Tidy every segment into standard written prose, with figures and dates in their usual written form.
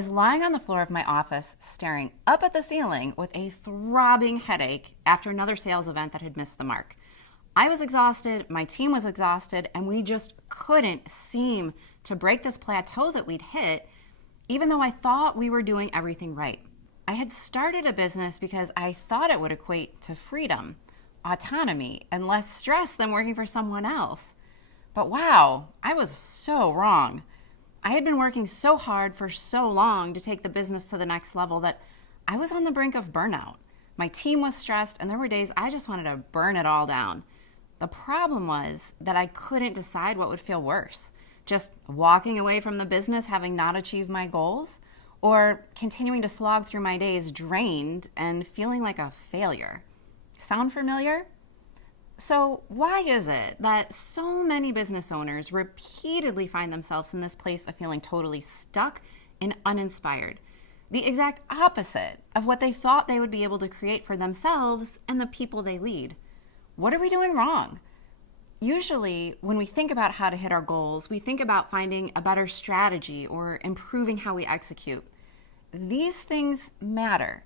was lying on the floor of my office, staring up at the ceiling with a throbbing headache after another sales event that had missed the mark. I was exhausted, my team was exhausted, and we just couldn't seem to break this plateau that we'd hit, even though I thought we were doing everything right. I had started a business because I thought it would equate to freedom, autonomy, and less stress than working for someone else. But wow, I was so wrong. I had been working so hard for so long to take the business to the next level that I was on the brink of burnout. My team was stressed, and there were days I just wanted to burn it all down. The problem was that I couldn't decide what would feel worse, just walking away from the business having not achieved my goals, or continuing to slog through my days drained and feeling like a failure. Sound familiar? So why is it that so many business owners repeatedly find themselves in this place of feeling totally stuck and uninspired? The exact opposite of what they thought they would be able to create for themselves and the people they lead. What are we doing wrong? Usually, when we think about how to hit our goals, we think about finding a better strategy or improving how we execute. These things matter,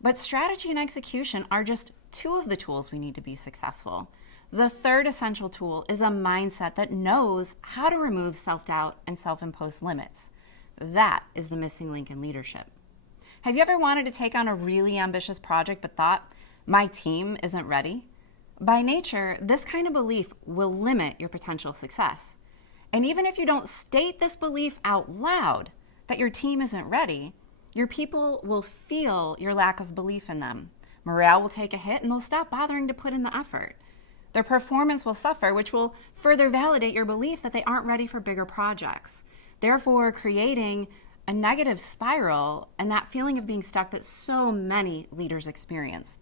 but strategy and execution are just two of the tools we need to be successful. The third essential tool is a mindset that knows how to remove self-doubt and self-imposed limits. That is the missing link in leadership. Have you ever wanted to take on a really ambitious project but thought, my team isn't ready? By nature, this kind of belief will limit your potential success. And even if you don't state this belief out loud, that your team isn't ready, your people will feel your lack of belief in them. Morale will take a hit and they'll stop bothering to put in the effort. Their performance will suffer, which will further validate your belief that they aren't ready for bigger projects, therefore creating a negative spiral and that feeling of being stuck that so many leaders experience.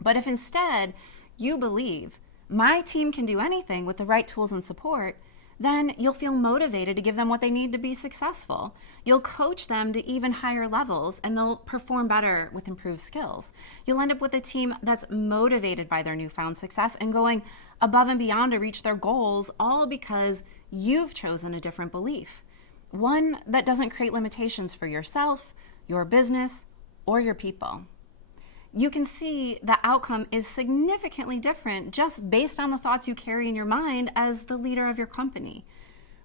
But if instead you believe, my team can do anything with the right tools and support, then you'll feel motivated to give them what they need to be successful. You'll coach them to even higher levels and they'll perform better with improved skills. You'll end up with a team that's motivated by their newfound success and going above and beyond to reach their goals, all because you've chosen a different belief. One that doesn't create limitations for yourself, your business, or your people. You can see the outcome is significantly different just based on the thoughts you carry in your mind as the leader of your company.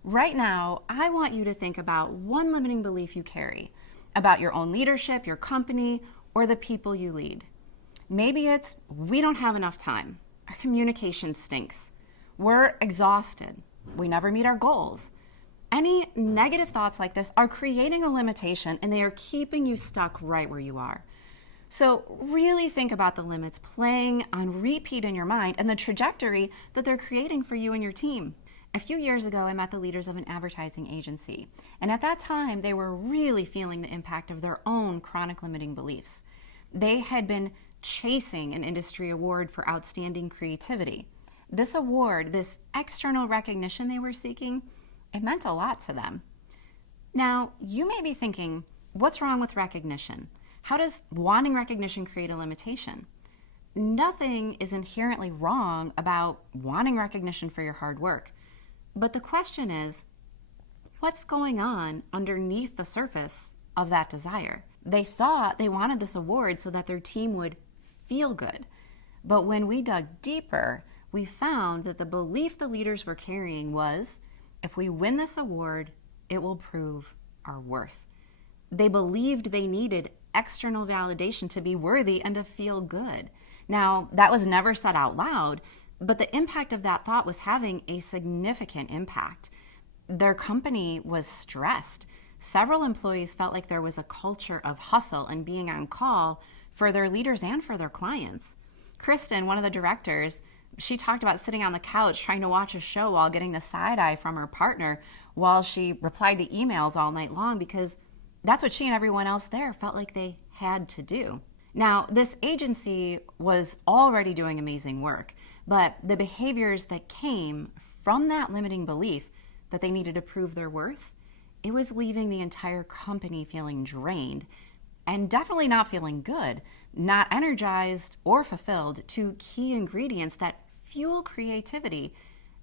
Right now, I want you to think about one limiting belief you carry about your own leadership, your company, or the people you lead. Maybe it's, we don't have enough time. Our communication stinks. We're exhausted. We never meet our goals. Any negative thoughts like this are creating a limitation and they are keeping you stuck right where you are. So really think about the limits playing on repeat in your mind and the trajectory that they're creating for you and your team. A few years ago, I met the leaders of an advertising agency, and at that time, they were really feeling the impact of their own chronic limiting beliefs. They had been chasing an industry award for outstanding creativity. This award, this external recognition they were seeking, it meant a lot to them. Now, you may be thinking, what's wrong with recognition? How does wanting recognition create a limitation? Nothing is inherently wrong about wanting recognition for your hard work. But the question is, what's going on underneath the surface of that desire? They thought they wanted this award so that their team would feel good. But when we dug deeper, we found that the belief the leaders were carrying was, if we win this award, it will prove our worth. They believed they needed external validation to be worthy and to feel good. Now, that was never said out loud, but the impact of that thought was having a significant impact. Their company was stressed. Several employees felt like there was a culture of hustle and being on call for their leaders and for their clients. Kristen, one of the directors, she talked about sitting on the couch trying to watch a show while getting the side eye from her partner while she replied to emails all night long because that's what she and everyone else there felt like they had to do. Now, this agency was already doing amazing work, but the behaviors that came from that limiting belief that they needed to prove their worth, it was leaving the entire company feeling drained and definitely not feeling good, not energized or fulfilled, two key ingredients that fuel creativity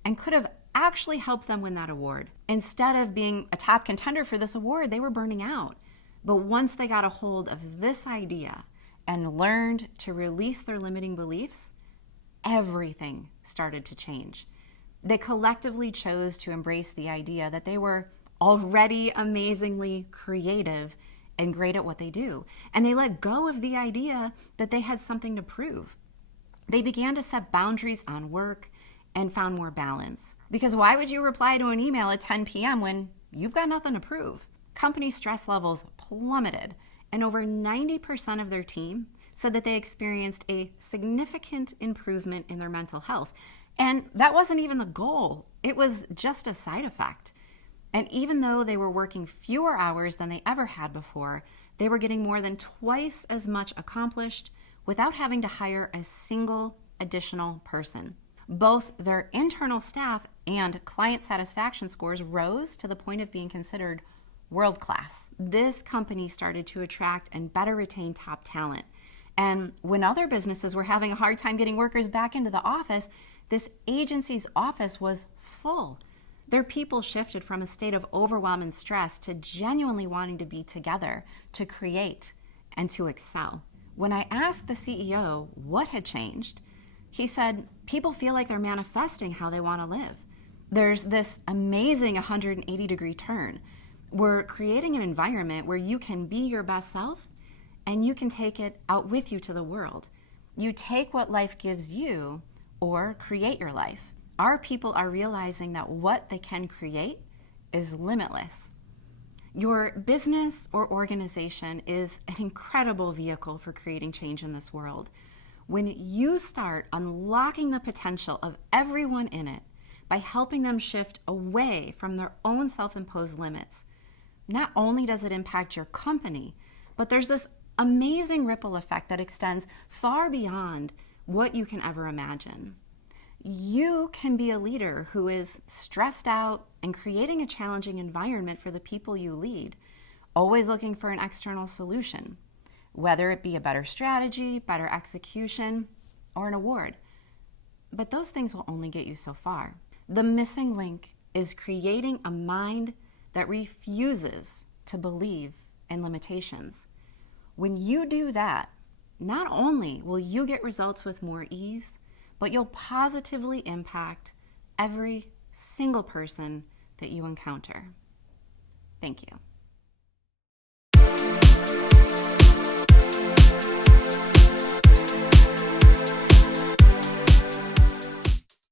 and could have actually helped them win that award. Instead of being a top contender for this award, they were burning out. But once they got a hold of this idea and learned to release their limiting beliefs, everything started to change. They collectively chose to embrace the idea that they were already amazingly creative and great at what they do. And they let go of the idea that they had something to prove. They began to set boundaries on work and found more balance. Because why would you reply to an email at 10 p.m. when you've got nothing to prove? Company stress levels plummeted, and over 90% of their team said that they experienced a significant improvement in their mental health. And that wasn't even the goal. It was just a side effect. And even though they were working fewer hours than they ever had before, they were getting more than twice as much accomplished without having to hire a single additional person. Both their internal staff and client satisfaction scores rose to the point of being considered world-class. This company started to attract and better retain top talent. And when other businesses were having a hard time getting workers back into the office, this agency's office was full. Their people shifted from a state of overwhelm and stress to genuinely wanting to be together, to create, and to excel. When I asked the CEO what had changed, he said, people feel like they're manifesting how they want to live. There's this amazing 180-degree turn. We're creating an environment where you can be your best self and you can take it out with you to the world. You take what life gives you or create your life. Our people are realizing that what they can create is limitless. Your business or organization is an incredible vehicle for creating change in this world. When you start unlocking the potential of everyone in it by helping them shift away from their own self-imposed limits, not only does it impact your company, but there's this amazing ripple effect that extends far beyond what you can ever imagine. You can be a leader who is stressed out and creating a challenging environment for the people you lead, always looking for an external solution, whether it be a better strategy, better execution, or an award. But those things will only get you so far. The missing link is creating a mind that refuses to believe in limitations. When you do that, not only will you get results with more ease, but you'll positively impact every single person that you encounter. Thank you.